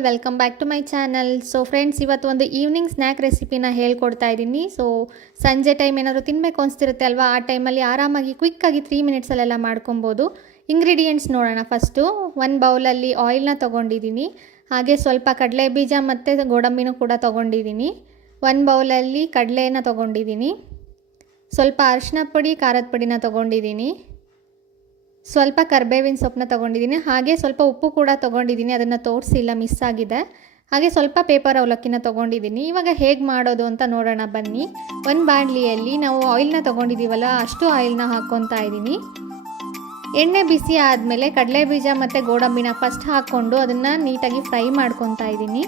All, welcome back to my channel. So friends, ಇವತ್ತು ಒಂದು evening snack ರೆಸಿಪಿನ ಹೇಳ್ಕೊಡ್ತಾ ಇದ್ದೀನಿ. ಸೊ ಸಂಜೆ ಟೈಮ್ ಏನಾದರೂ ತಿನ್ನಬೇಕು ಅನಿಸ್ತಿರುತ್ತೆ ಅಲ್ವಾ, ಆ ಟೈಮಲ್ಲಿ ಆರಾಮಾಗಿ ಕ್ವಿಕ್ಕಾಗಿ 3 ಮಿನಿಟ್ಸಲ್ಲೆಲ್ಲ ಮಾಡ್ಕೊಬೋದು. ಇಂಗ್ರೀಡಿಯೆಂಟ್ಸ್ ನೋಡೋಣ. ಫಸ್ಟು 1 ಬೌಲಲ್ಲಿ ಆಯಿಲ್ನ ತೊಗೊಂಡಿದ್ದೀನಿ. ಹಾಗೆ ಸ್ವಲ್ಪ ಕಡಲೆ ಬೀಜ ಮತ್ತು ಗೋಡಂಬಿನೂ ಕೂಡ ತೊಗೊಂಡಿದ್ದೀನಿ. 1 ಬೌಲಲ್ಲಿ ಕಡಲೆನ ತೊಗೊಂಡಿದ್ದೀನಿ. ಸ್ವಲ್ಪ ಅರಿಶಿನ ಪುಡಿ, ಖಾರದ ಪುಡಿನ ತೊಗೊಂಡಿದ್ದೀನಿ. ಸ್ವಲ್ಪ ಕರಿಬೇವಿನ ಸೊಪ್ಪನ್ನ ತೊಗೊಂಡಿದ್ದೀನಿ. ಹಾಗೆ ಸ್ವಲ್ಪ ಉಪ್ಪು ಕೂಡ ತೊಗೊಂಡಿದ್ದೀನಿ, ಅದನ್ನು ತೋರಿಸಿಲ್ಲ, ಮಿಸ್ ಆಗಿದೆ. ಹಾಗೆ ಸ್ವಲ್ಪ ಪೇಪರ್ ಅವಲಕ್ಕಿನ ತೊಗೊಂಡಿದ್ದೀನಿ. ಇವಾಗ ಹೇಗೆ ಮಾಡೋದು ಅಂತ ನೋಡೋಣ ಬನ್ನಿ. 1 ಬಾಣಲಿಯಲ್ಲಿ ನಾವು ಆಯಿಲ್ನ ತೊಗೊಂಡಿದ್ದೀವಲ್ಲ, ಅಷ್ಟು ಆಯಿಲ್ನ ಹಾಕ್ಕೊತಾ ಇದ್ದೀನಿ. ಎಣ್ಣೆ ಬಿಸಿ ಆದಮೇಲೆ ಕಡಲೆ ಬೀಜ ಮತ್ತು ಗೋಡಂಬಿನ ಫಸ್ಟ್ ಹಾಕ್ಕೊಂಡು ಅದನ್ನು ನೀಟಾಗಿ ಫ್ರೈ ಮಾಡ್ಕೊತಾ ಇದ್ದೀನಿ.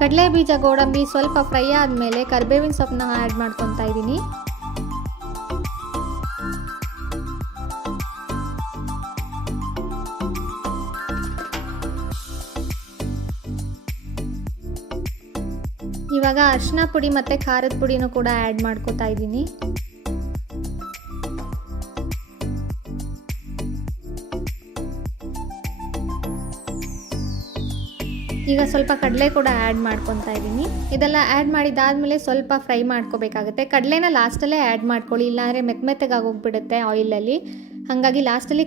ಕಡಲೆ ಬೀಜ ಗೋಡಂಬಿ ಸ್ವಲ್ಪ ಫ್ರೈ ಆದಮೇಲೆ ಕರಿಬೇವಿನ ಸೊಪ್ಪನ್ನ ಆ್ಯಡ್ ಮಾಡ್ಕೊತಾ ಇದ್ದೀನಿ. ಇವಾಗ ಅರಿಶಿನ ಪುಡಿ ಮತ್ತು ಖಾರದ ಪುಡಿನೂ ಕೂಡ ಆ್ಯಡ್ ಮಾಡ್ಕೊತಾ ಇದ್ದೀನಿ. ಈಗ ಸ್ವಲ್ಪ ಕಡಲೆ ಕೂಡ ಆ್ಯಡ್ ಮಾಡ್ಕೊತಾ ಇದ್ದೀನಿ. ಇದೆಲ್ಲ ಆ್ಯಡ್ ಮಾಡಿದಾದಮೇಲೆ ಸ್ವಲ್ಪ ಫ್ರೈ ಮಾಡ್ಕೋಬೇಕಾಗುತ್ತೆ. ಕಡಲೆನ ಲಾಸ್ಟಲ್ಲೇ ಆ್ಯಡ್ ಮಾಡ್ಕೊಳ್ಳಿ, ಇಲ್ಲಾಂದರೆ ಮೆತ್ತಗಾಗೋಗ್ಬಿಡುತ್ತೆ ಆಯಿಲಲ್ಲಿ. ಹಾಗಾಗಿ ಲಾಸ್ಟಲ್ಲಿ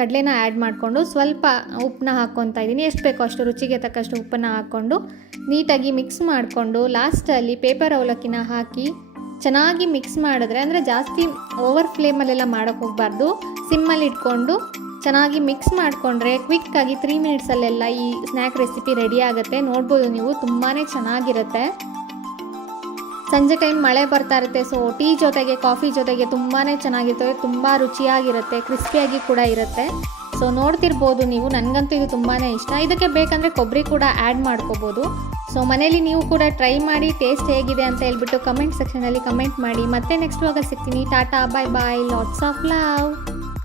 ಕಡಲೆನ ಆ್ಯಡ್ ಮಾಡಿಕೊಂಡು ಸ್ವಲ್ಪ ಉಪ್ಪನ್ನ ಹಾಕ್ಕೊತಾ ಇದ್ದೀನಿ. ಎಷ್ಟು ಬೇಕೋ ಅಷ್ಟು ರುಚಿಗೆ ತಕ್ಕಷ್ಟು ಉಪ್ಪನ್ನು ಹಾಕ್ಕೊಂಡು ನೀಟಾಗಿ ಮಿಕ್ಸ್ ಮಾಡಿಕೊಂಡು ಲಾಸ್ಟಲ್ಲಿ ಪೇಪರ್ ಅವಲಕ್ಕಿನ ಹಾಕಿ ಚೆನ್ನಾಗಿ ಮಿಕ್ಸ್ ಮಾಡಿದ್ರೆ, ಅಂದರೆ ಜಾಸ್ತಿ ಓವರ್ ಫ್ಲೇಮಲ್ಲೆಲ್ಲ ಮಾಡೋಕ್ಕೆ ಹೋಗಬಾರ್ದು, ಸಿಮ್ಮಲ್ಲಿ ಇಟ್ಕೊಂಡು ಚೆನ್ನಾಗಿ ಮಿಕ್ಸ್ ಮಾಡಿಕೊಂಡ್ರೆ ಕ್ವಿಕ್ಕಾಗಿ 3 ಮಿನಿಟ್ಸಲ್ಲೆಲ್ಲ ಈ ಸ್ನ್ಯಾಕ್ ರೆಸಿಪಿ ರೆಡಿ ಆಗುತ್ತೆ. ನೋಡ್ಬೋದು ನೀವು, ತುಂಬಾ ಚೆನ್ನಾಗಿರುತ್ತೆ. ಸಂಜೆ ಟೈಮ್ ಮಳೆ ಬರ್ತಾ ಇರುತ್ತೆ, ಸೊ ಟೀ ಜೊತೆಗೆ ಕಾಫಿ ಜೊತೆಗೆ ತುಂಬಾ ಚೆನ್ನಾಗಿರ್ತವೆ, ತುಂಬ ರುಚಿಯಾಗಿರುತ್ತೆ, ಕ್ರಿಸ್ಪಿಯಾಗಿ ಕೂಡ ಇರುತ್ತೆ. ಸೊ ನೋಡ್ತಿರ್ಬೋದು ನೀವು, ನನಗಂತೂ ಇದು ತುಂಬಾ ಇಷ್ಟ. ಇದಕ್ಕೆ ಬೇಕಂದರೆ ಕೊಬ್ಬರಿ ಕೂಡ ಆ್ಯಡ್ ಮಾಡ್ಕೋಬೋದು. ಸೊ ಮನೇಲಿ ನೀವು ಕೂಡ ಟ್ರೈ ಮಾಡಿ ಟೇಸ್ಟ್ ಹೇಗಿದೆ ಅಂತ ಹೇಳ್ಬಿಟ್ಟು ಕಮೆಂಟ್ ಸೆಕ್ಷನಲ್ಲಿ ಕಮೆಂಟ್ ಮಾಡಿ. ಮತ್ತೆ ನೆಕ್ಸ್ಟ್ ಇವಾಗ ಸಿಗ್ತೀನಿ. ಟಾಟಾ, ಬಾಯ್ ಬಾಯ್, ಲಾಟ್ಸ್ ಆಫ್ ಲವ್.